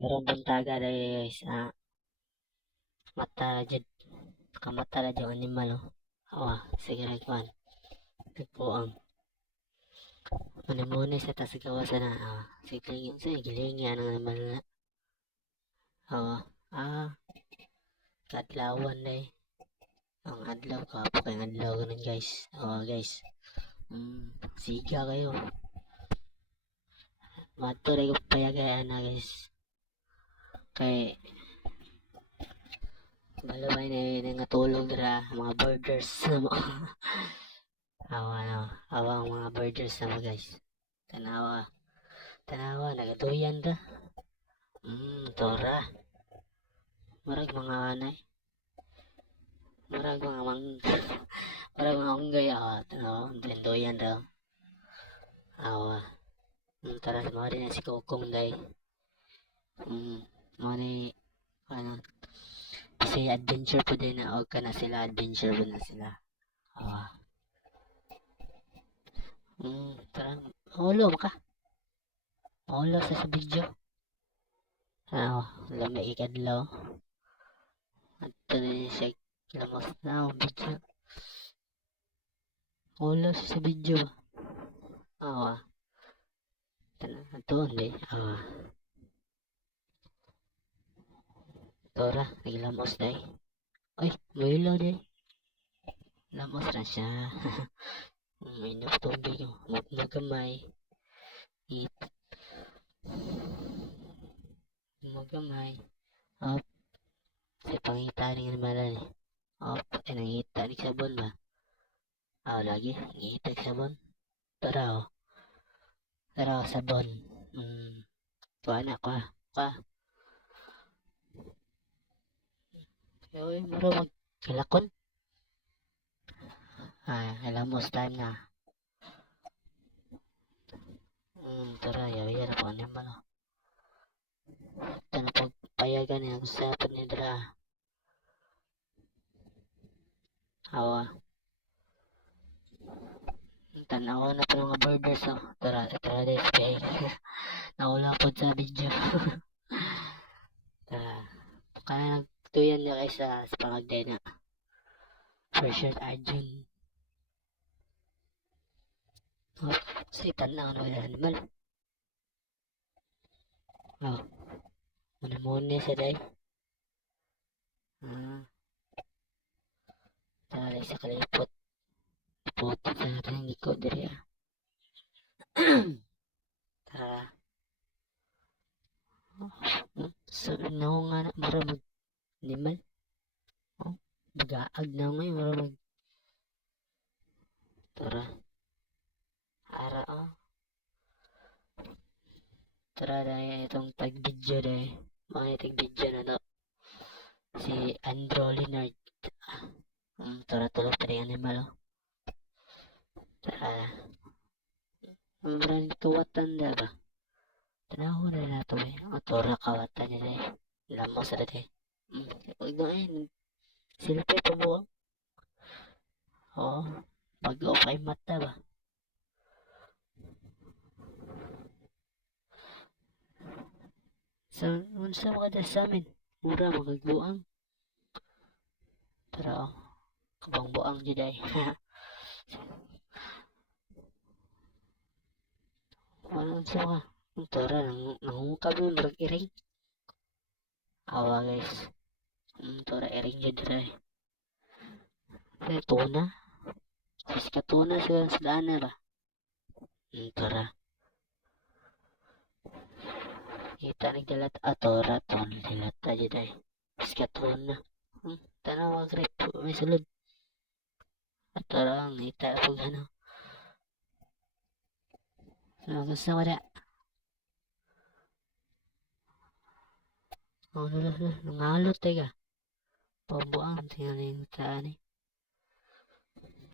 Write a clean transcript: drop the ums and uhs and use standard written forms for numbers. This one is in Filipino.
Meron buntaga dahil guys, mata jud kamata na yung animal oh. Awa, sige ra kuan. Nagpuang. Muni sa tas gawas na. Sige sa gilingi ang animal na. Awa, kadlawan day. Ang adlaw ka pa kay adlaw ganun guys. Awa guys. Siga kayo. Mato rin yung payagayan na guys. Kay balaway na natulog dira mga birders na mo. Awa ang mga birders na mo guys. Tanawa, nagatuyan ta. Tora. Marag mga anay. Marag mga marag mga unggay tanawa, tuyan daw. Awa. Tara, mga rin si Kokong day. Mga ni, ano, kasi adventure po din na, ka na sila, adventure po na sila. Awa. Tara, ulo ka. Ulo sa video. Lamay ikadlaw. At ito na siya, lamos na ang video. Ulo sa video. Awa. Ito, hindi. Awa. Tora, naglamos na eh. Ay, may ilaw din. Lamos na siya. May tubig. Magamay. Magamay. Up. Sa pangita rin ang malan eh. Up. Ay, nangita ni sabon ba? Lagi. Nangita ni sabon. Tara oh. Tara oh, sabon. Kuha na, kuha. Uy, maro magkilakon. Alamos time na. Tara, yawira po naman oh. Tanong pagpayagan niya, usapan niya dira. Awa. Tanawa na pa mga birders oh. Tara guys guys. Naula po sa video. Tara. Kaya nagtuyan niya guys sa pangagday na. For sure, Arjun. Say tanaw na wala animal. Muna sa day. Tara sa kalipot. Puti sa ating likod diri Tara. So, nga na, mara mag-animal. Bagaag na ngayon, mara Tara. Ara Tara dahil itong tag-video dahil. Mga tag-video na to. Si Andrew Leonard. Tara tulog tari animal oh. Tara. Maraming kawatan da ba? Tanaw na na to eh. Tora kawatan niya dahil. Lamos na dahil. Huwag na eh. Silpay pa mo. Pag-o kay mata ba? Unsa mga sa amin? Mura magagbuang. Tara kabang buang juday. Walang sa ka. Tara nangungkab mo marag iring. Awa guys. Tara iring juday. Tuna. Siska tuna sa dana ba? Tara. Kita nagdalat tora ton dilata juday. Siska tuna. Tanawa grip may sulod. Tara ngita pag ano. Gusto ko na. Nangalot tega. Pabuang tingnan yung taan eh.